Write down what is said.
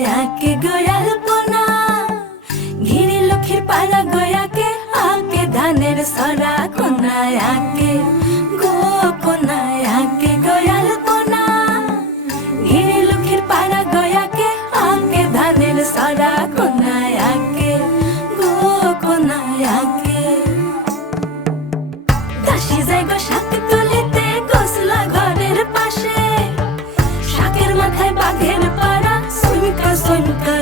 কোনায় আঁকে গোয়াল পোনা, ঘিরি লক্ষ্মীর পাড়া গয়াকে আঁকে ধানের সরা কোনায় আঁকে গো কোনায় আঁকে গোয়াল পোনা, ঘিরি লক্ষ্মীর পাড়া গয়াকে আঁকে ধানের সরা কোনায় আঁকে গো কোনায় আঁকে। দাসী যায় গো শাক তুলিতে গোসলা ঘরের পাশে, শাকের মাথায় বাঘের পাড়া সুনকা সুনকা